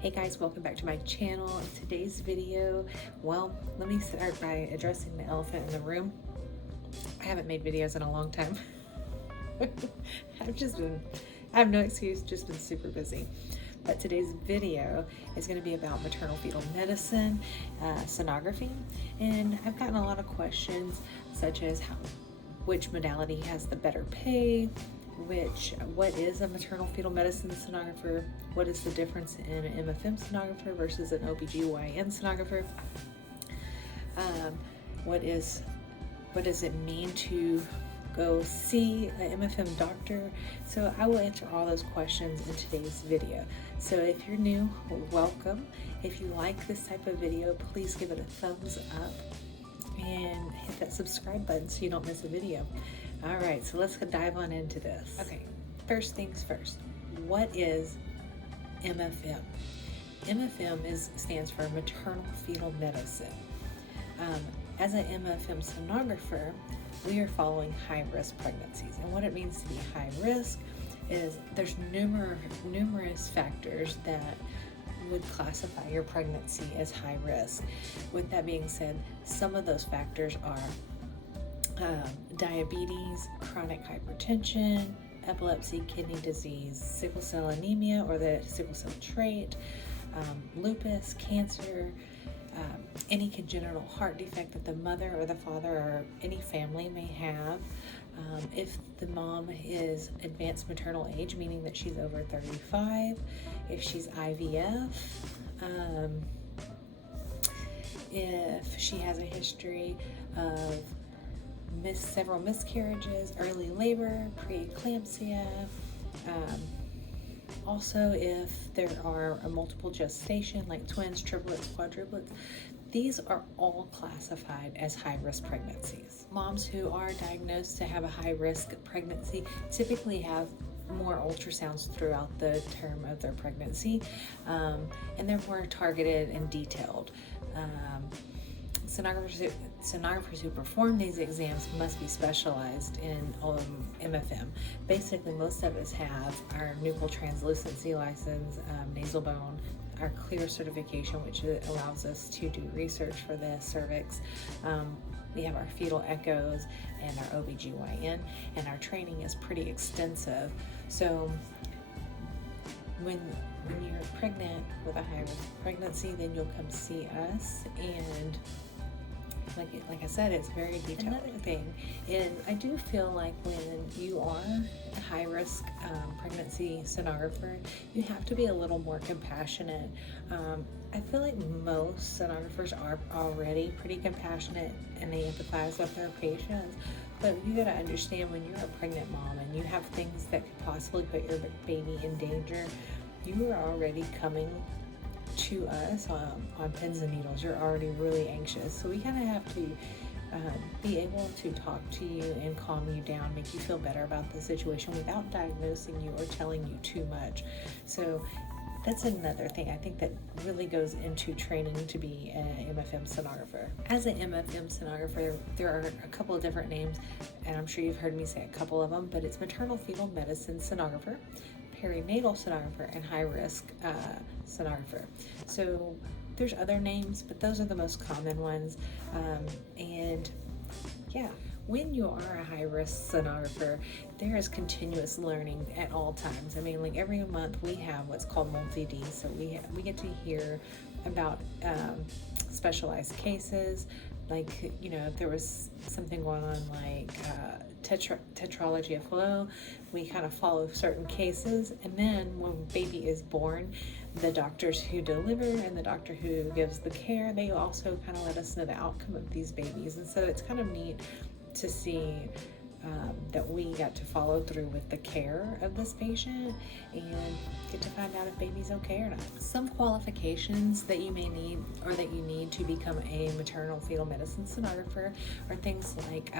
Hey guys, welcome back to my channel. In today's video, well, let me start by addressing the elephant in the room. I haven't made videos in a long time. I have no excuse, just been super busy. But today's video is going to be about maternal fetal medicine, sonography, and I've gotten a lot of questions such as which modality has the better pay, what is a maternal fetal medicine sonographer, what is the difference in an MFM sonographer versus an OBGYN sonographer, what does it mean to go see an MFM doctor. So I will answer all those questions in today's video. So if you're new, welcome. If you like this type of video, please give it a thumbs up and hit that subscribe button so you don't miss a video. All right, so let's dive on into this. Okay, first things first, what is MFM? MFM stands for maternal fetal medicine. As an MFM sonographer, we are following high-risk pregnancies. And what it means to be high risk is there's numerous factors that would classify your pregnancy as high risk. With that being said, some of those factors are diabetes, chronic hypertension, epilepsy, kidney disease, sickle cell anemia or the sickle cell trait, lupus, cancer, any congenital heart defect that the mother or the father or any family may have. If the mom is advanced maternal age, meaning that she's over 35, if she's IVF, if she has a history of several miscarriages, early labor, preeclampsia, also if there are a multiple gestation like twins, triplets, quadruplets. These are all classified as high-risk pregnancies. Moms who are diagnosed to have a high-risk pregnancy typically have more ultrasounds throughout the term of their pregnancy, and they're more targeted and detailed. Sonographers who perform these exams must be specialized in MFM. Basically, most of us have our nuptial translucency license, nasal bone, our clear certification, which allows us to do research for the cervix. We have our fetal echoes and our OBGYN, and our training is pretty extensive. So when you're pregnant with a high-risk pregnancy, then you'll come see us, and like I said, it's very detailed. Another thing is I do feel like when you are a high-risk pregnancy sonographer, you have to be a little more compassionate. I feel like most sonographers are already pretty compassionate and they empathize with their patients, but you got to understand when you're a pregnant mom and you have things that could possibly put your baby in danger, you are already coming to us on pins and needles. You're already really anxious, so we kind of have to be able to talk to you and calm you down, make you feel better about the situation without diagnosing you or telling you too much. So that's another thing I think that really goes into training to be an MFM sonographer. As an MFM sonographer, there are a couple of different names, and I'm sure you've heard me say a couple of them, but it's maternal fetal medicine sonographer, perinatal sonographer, and high-risk sonographer. So there's other names, but those are the most common ones. And yeah, when you are a high-risk sonographer, there is continuous learning at all times. I mean, like every month we have what's called multi-D, so we get to hear about specialized cases. Like, you know, if there was something going on like tetralogy of Fallot, we kind of follow certain cases, and then when baby is born, the doctors who deliver and the doctor who gives the care, they also kind of let us know the outcome of these babies. And so it's kind of neat to see that we got to follow through with the care of this patient and get to find out if baby's okay or not. Some qualifications that you may need or that you need to become a maternal fetal medicine sonographer are things like,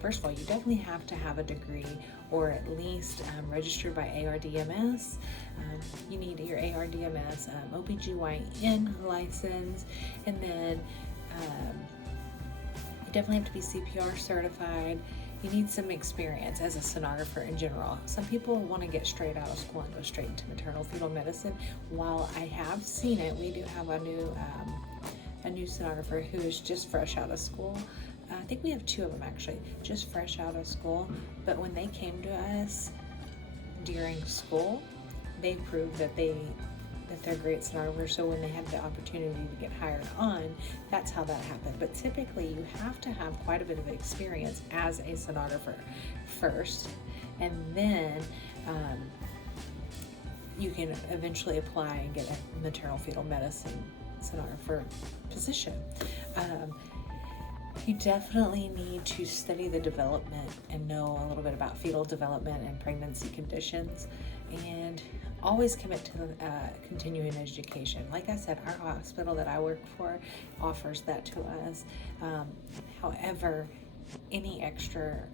first of all, you definitely have to have a degree or at least registered by ARDMS. You need your ARDMS, OBGYN license, and then you definitely have to be CPR certified. you need some experience as a sonographer in general. Some people want to get straight out of school and go straight into maternal fetal medicine. While I have seen it, we do have a new sonographer who is just fresh out of school. I think we have two of them actually, just fresh out of school. But when they came to us during school, they proved that they're great sonographers. So when they had the opportunity to get hired on, that's how that happened. But typically you have to have quite a bit of experience as a sonographer first, and then you can eventually apply and get a maternal fetal medicine sonographer position. You definitely need to study the development and know a little bit about fetal development and pregnancy conditions, and always commit to continuing education. Like I said, our hospital that I work for offers that to us. However, any extra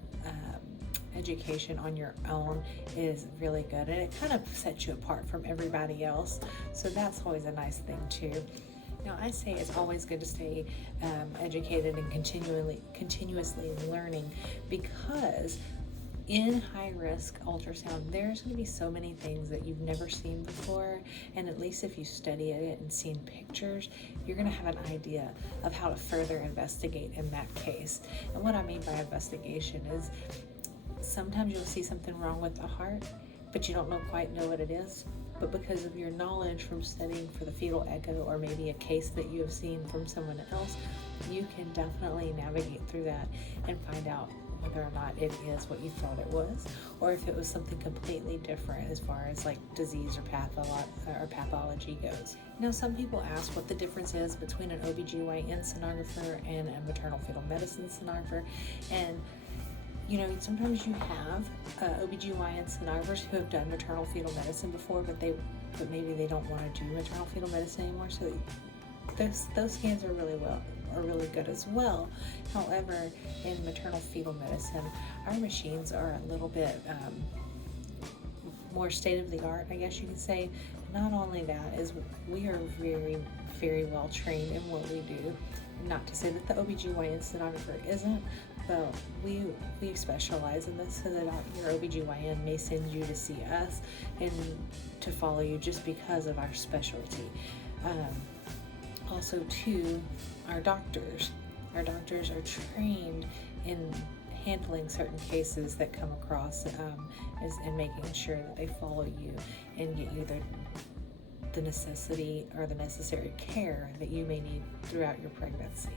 education on your own is really good, and it kind of sets you apart from everybody else. So that's always a nice thing too. Now, I say it's always good to stay educated and continuously learning, because in high-risk ultrasound, there's going to be so many things that you've never seen before, and at least if you study it and seen pictures, you're going to have an idea of how to further investigate in that case. And what I mean by investigation is sometimes you'll see something wrong with the heart, but you don't quite know what it is. But because of your knowledge from studying for the fetal echo, or maybe a case that you have seen from someone else, you can definitely navigate through that and find out whether or not it is what you thought it was, or if it was something completely different as far as like disease or pathology goes. Now, some people ask what the difference is between an OBGYN sonographer and a maternal fetal medicine sonographer. And you know, sometimes you have OBGYN sonographers who have done maternal fetal medicine before, but maybe they don't want to do maternal fetal medicine anymore. So those scans are really good as well. However, in maternal fetal medicine, our machines are a little bit more state of the art, I guess you could say. Not only that, is we are very, very well trained in what we do. Not to say that the OBGYN sonographer isn't, but we specialize in this, so that your OBGYN may send you to see us and to follow you just because of our specialty. Also too, our doctors are trained in handling certain cases that come across, and making sure that they follow you and get you the necessity or the necessary care that you may need throughout your pregnancy.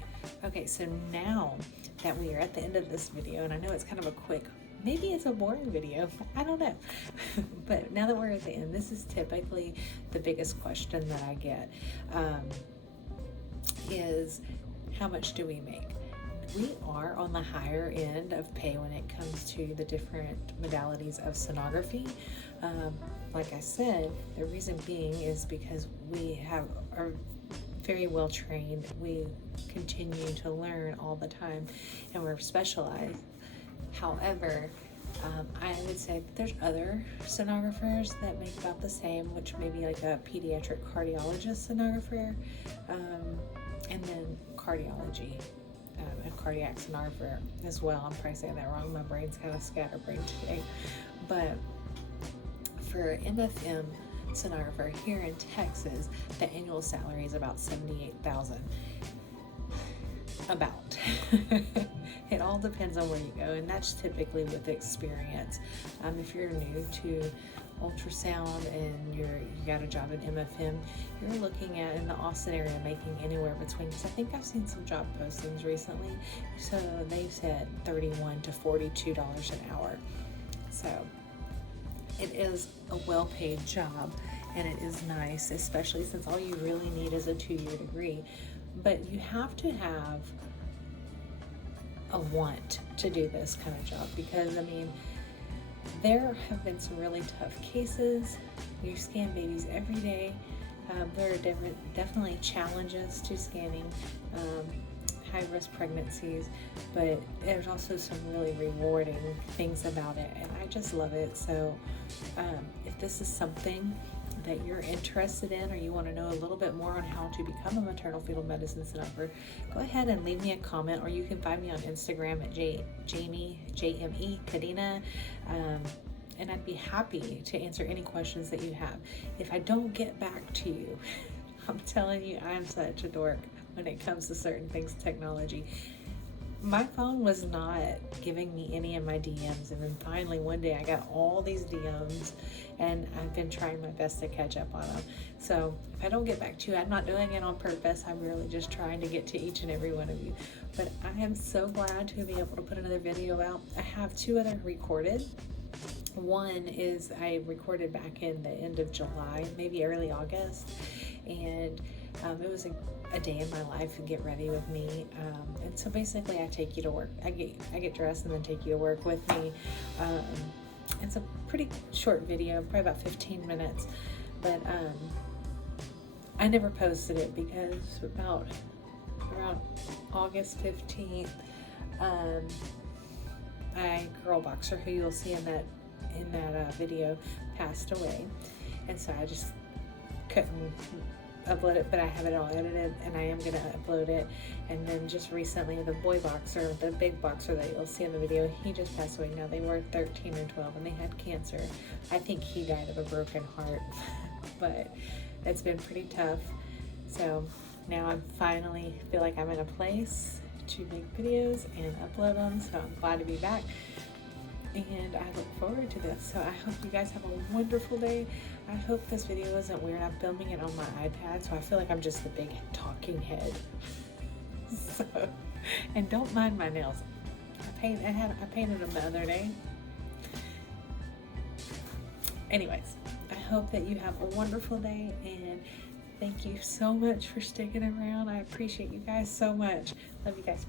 Okay, so now that we are at the end of this video, and I know it's kind of a quick, maybe it's a boring video, I don't know, but now that we're at the end, this is typically the biggest question that I get, is how much do we make? We are on the higher end of pay when it comes to the different modalities of sonography. Like I said, the reason being is because we are very well trained. We continue to learn all the time, and we're specialized. However, I would say that there's other sonographers that make about the same, which may be like a pediatric cardiologist sonographer, and then cardiology. A cardiac sonographer as well. I'm probably saying that wrong. My brain's kind of scatterbrained today. But for MFM sonographer here in Texas, the annual salary is about $78,000. About. It all depends on where you go, and that's typically with experience. If you're new to ultrasound and you got a job at MFM, you're looking at, in the Austin area, making anywhere between, because I think I've seen some job postings recently, so they've said $31 to $42 an hour. So it is a well-paid job, and it is nice, especially since all you really need is a 2-year degree. But you have to have a want to do this kind of job, because I mean, there have been some really tough cases. You scan babies every day. There are definitely challenges to scanning high-risk pregnancies, but there's also some really rewarding things about it, and I just love it. So if this is something that you're interested in, or you want to know a little bit more on how to become a maternal fetal medicine sonographer, go ahead and leave me a comment, or you can find me on Instagram at Jamie, J-M-E, Kadena, and I'd be happy to answer any questions that you have. If I don't get back to you, I'm telling you, I'm such a dork when it comes to certain things, technology. My phone was not giving me any of my DMs, and then finally one day I got all these DMs, and I've been trying my best to catch up on them. So if I don't get back to you, I'm not doing it on purpose. I'm really just trying to get to each and every one of you. But I am so glad to be able to put another video out. I have 2 other recorded. One is I recorded back in the end of July, maybe early August, and it was a day in my life and get ready with me, and so basically I take you to work. I get dressed and then take you to work with me. It's a pretty short video, probably about 15 minutes, but I never posted it because around August 15th, my girl boxer, who you'll see in that video, passed away, and so I just couldn't upload it, but I have it all edited and I am gonna upload it. And then just recently, the boy boxer, the big boxer that you'll see in the video, he just passed away. Now they were 13 and 12 and they had cancer. I think he died of a broken heart, but it's been pretty tough. So now I finally feel like I'm in a place to make videos and upload them, so I'm glad to be back. And I look forward to this. So I hope you guys have a wonderful day. I hope this video isn't weird. I'm filming it on my iPad, so I feel like I'm just the big talking head. So, and don't mind my nails. I painted them the other day. Anyways, I hope that you have a wonderful day, and thank you so much for sticking around. I appreciate you guys so much. Love you guys.